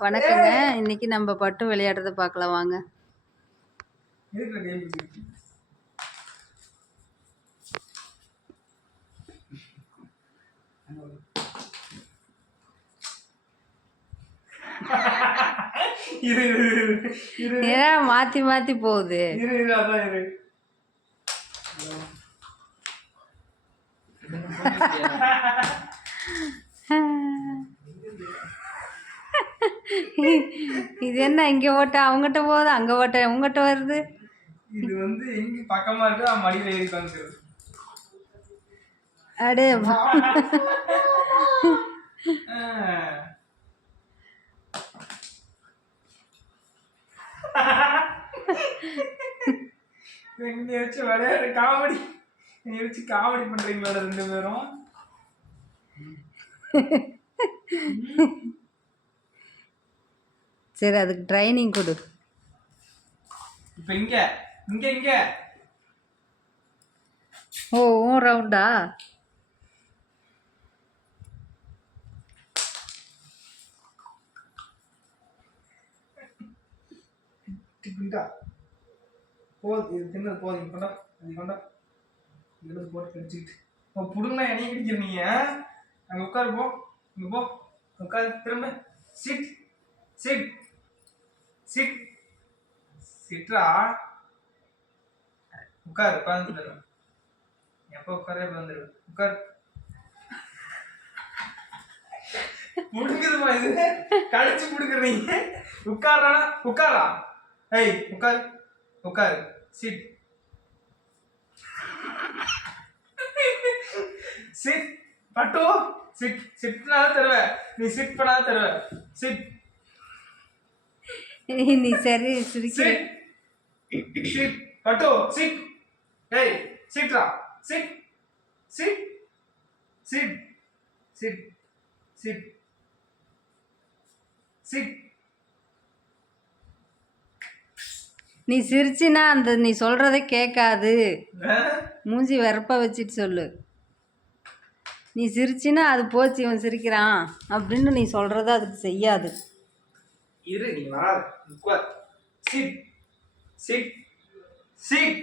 வணக்கங்க. இன்னைக்கு நம்ம பட்டு விளையாடுறத பார்க்கலாம் வாங்க. ஏன் மாற்றி மாற்றி போகுது. இரு. இது என்ன இங்கே ஓட்ட அவங்ககிட்ட போகுது அங்கே ஓட்ட உங்ககிட்ட வருது? இது வந்து எங்க பக்கமா இருக்கு மடியில ஏறி உட்காந்துருது அடே எங்க வச்சு விளையாடு காமெடி. நீ வச்சு காமெடி பண்றீங்களா ரெண்டு பேரும்? சரி அதுக்கு ட்ரைனிங் கொடு. இப்ப இங்க இங்க இங்க. ஓ ஓ ரவுண்டா போதும் இது தின்னது இது கொண்டா இது கொண்டா இதில் போட்டு கடிச்சிக்கிட்டு. இப்போ புடுங்கலாம் என்னைய கடிக்கிற நீ அங்கே உட்காரு போ. இங்கே போ. உட்காரு திரும்ப. சிட் சிட் சிட் சிட்ரா? உட்காரு உட்காந்து எப்போ உட்காரே வந்துடுவேன் உட்கார். முடுங்குதுமா இது? கழிச்சு முடிக்கிறீங்க. உட்காரா? உட்காரா? ஏய் உட்கார். உட்காரு. சிட். சிட். பட்டு. சிட். சிட் பண்ணாத தருவேன் நீ சிட் பண்ணாத தருவேன் சிட். நீ சரி சிரிக்கிற. சிட் பட்டு சிட் ஏய் சிட்ரா sit sit sit sit sit sit நீ சிரிச்சினா அந்த நீ சொல்கிறத கேட்காது? மூஞ்சி வெறப்பா வச்சுட்டு சொல்லு. நீ சிரிச்சினா அது போச்சு இவன் சிரிக்கிறான். அப்படின்னு நீ சொல்கிறத அதுக்கு செய்யாது. இரு நீ வராத. உட்கார். Sit sit sit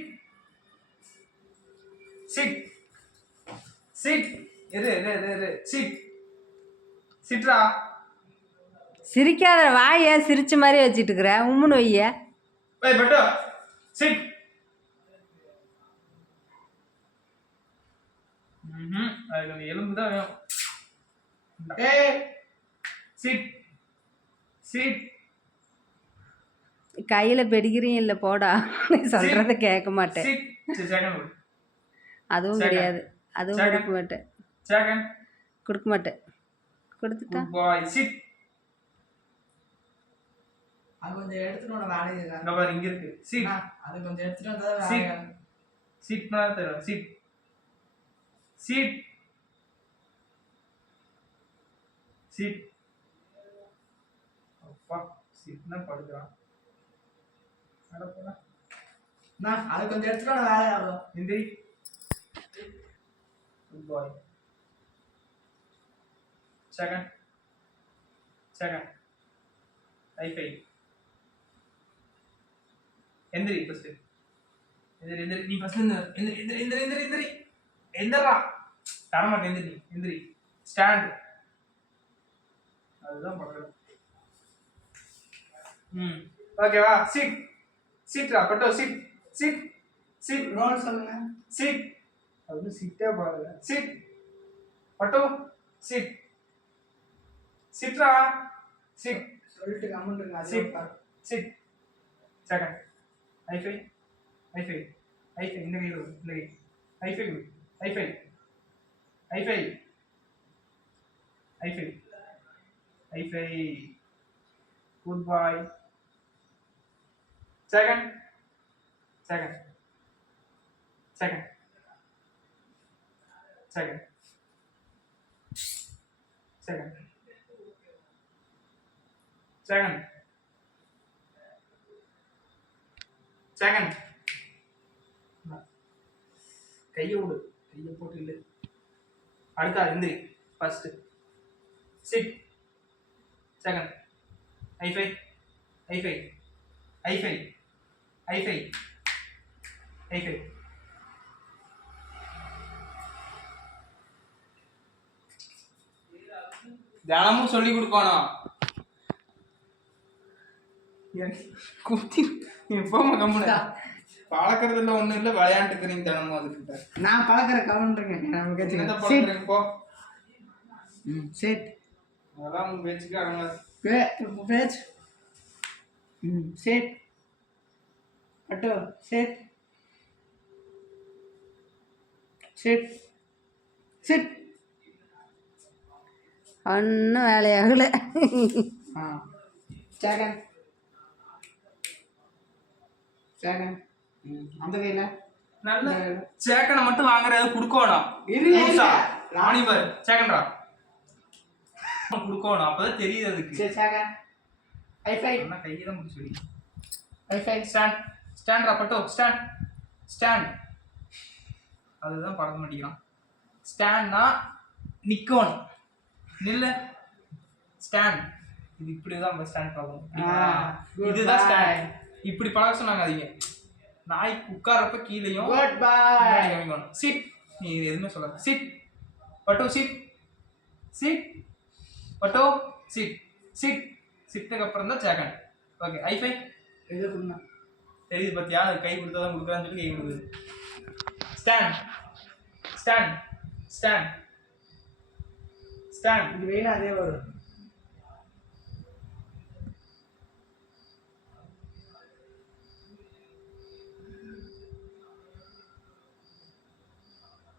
sit sit இரு இரு இரு இரு. சிட் சிட்ரா சிரிக்காத வாயை சிரிச்ச மாதிரி வச்சுட்டு இருக்கிற உம்முன்னு வைய ஏய் பட்டு. சிட் ம்ஹும். அதுக்கு எலும்பு தான் வேணும். ஏய். சிட் சிட் கையில் பெடிகிரியும் இல்லை போடா. நீ சொல்கிறத கேட்க மாட்டேன். சிட் சரி செகண்ட் அதுவும். கிடையாது. அதுவும். கொடுக்க மாட்டேன். செகண்ட் கொடுக்க மாட்டேன். கொடுத்துட்டா? சிட் அது கொஞ்சம் எடுத்துட்டு வர வேலையை இல்லை. இங்க பாரு இங்க இருக்கு. சிட் அண்ணா, அது கொஞ்சம் எடுத்துட்டு வந்தா தான் Sit. வேலையா- சீட் தான் தருவேன் சீட் சீட் சீட் அப்பா சீட்னா படுக்கிறான். அட அது கொஞ்சம் எடுத்துட்டு வேலை ஆகும் எந்திரி good boy second second high five எந்திரி ஃபர்ஸ்ட் எந்திரி எந்திரி நீ ஃபஸ்ட் எந்திரி எந்திரி எந்திரி எந்திரி எந்திரி எந்திரா தரமாட்டேன் எந்திரி நீ எந்திரி ஸ்டாண்ட் அதுதான் பண்றது ம் ஓகேவா சிட் சிட்ரா பட்டோ சிட் சிட் சிட் ரோல் சொல்லுங்க. சிட் அது சிட்டே பாருங்க. சிட் பட்டு சிட் சிட்ரா சிட் சொல்லிட்டு Sit. உட்காரு. Sit second high five high five high five இந்த கை இந்த கை. High five high five high five high five high five good boy Second. Second. Second. Second. Second. Second. Second. கையை விடு கையை போட்டு இல்லை அடுத்தா இந்திரி first sit second high five high five high five high five high five தினமும் சொல்லி கொடுக்கணும். எனக்கு குத்தி நீ போமா கம்முனு. பழக்கறதுல ஒண்ணும் இல்ல விளையாண்டுக்கிறீங்க தினமும் அதுக்கிட்ட. நான் பழக்கிற கவுண்டருங்க நமக்கு என்னத்த பழக்கறீங்க போ. ம் சரி அதெல்லாம் உங்க பேச்சுக்கு பேச்சு. ம் சரி அட்டோ சரி சரி சரி ஒன்றும் வேலையாகலை. ஆ. செகண்ட் ம் அந்த கையில். நல்ல சேக்கனை மட்டும் வாங்குறது குடுக்கணும். இரு, முழுசா இரு. ராணி பாரு. சேக்கன்டா குடுக்கணும். அப்பதான் தெரியுது அதுக்கு. சரி செகண்ட் ஐஃபை என்ன கையை தான் முடிச்சு ஐஃபை ஸ்டாண்ட் ஸ்டாண்ட்ரா பட்டோ ஸ்டாண்ட் ஸ்டாண்ட் அதுதான் பழக்க மாட்டேங்கிறான் ஸ்டாண்ட்னா நிக்கணும். நில்லு. ஸ்டாண்ட் இது இப்படி தான் ஸ்டாண்ட் ஆ, பார்க்கணும் இதுதான். ஸ்டாண்ட் இப்படி பழக சொன்னாங்க அதிக. நாய்க்கு உட்காரப்ப கீழேயும் சிட் நீ எதுவுமே சொல்லாத. சிட் பட்டோ சிட் சிட் பட்டோ சிட் சிட் சிட்டுக்கு அப்புறம் தான் சேக்கன் ஓகே ஐஃபை பண்ணா தெரியுது பார்த்தியா அது கை கொடுத்தா தான் கொடுக்குறான்னு சொல்லி கை கொடுக்குது. ஸ்டாண்ட் ஸ்டாண்ட் ஸ்டாண்ட் ஸ்டாண்ட் இது வெயில் அதே வரும்.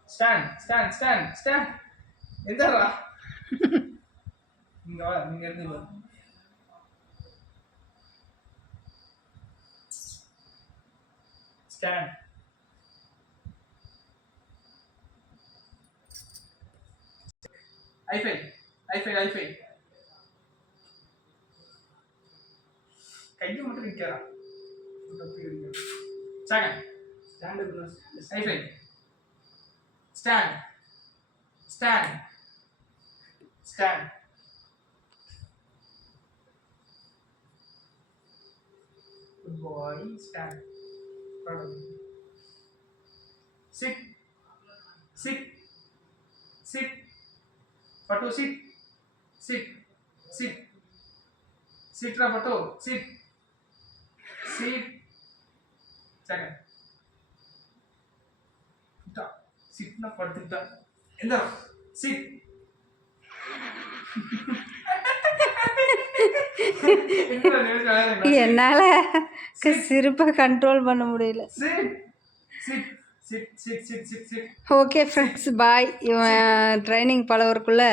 ஸ்டாண்ட் ஸ்டாண்ட் ஸ்டாண்ட் ஸ்டாண்ட் எந்தரா இங்க வா இங்க இருந்து வா ஸ்டாண்ட் ஐஃபை ஐஃபை ஐஃபை கையை மட்டும் நிற்கிறா second stand high five stand stand stand good boy stand sit sit sit பட்டு சிட் சிட் சிட் சிட்ரா பட்டு சிட் சிட் செகண்ட் சிட்டா சிட்னா படுத்துக்கிட்டா எந்த சிட் என்னால் சிரிப்பை கண்ட்ரோல் பண்ண முடியல. ஓகே ஃப்ரெண்ட்ஸ் பாய் இவன் ட்ரைனிங் பழவருக்குள்ள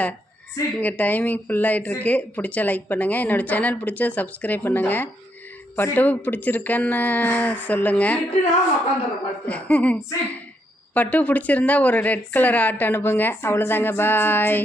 சிட் இங்கே டைமிங் ஃபுல்லாகிட்டு இருக்கு. பிடிச்சா லைக் பண்ணுங்கள் என்னோட சேனல் பிடிச்சா சப்ஸ்கிரைப் பண்ணுங்கள் பட்டு பிடிச்சிருக்கன்னு சொல்லுங்கள் பட்டு பிடிச்சிருந்தா ஒரு ரெட் கலர் ஆர்ட் அனுப்புங்க. அவ்வளோதாங்க பாய்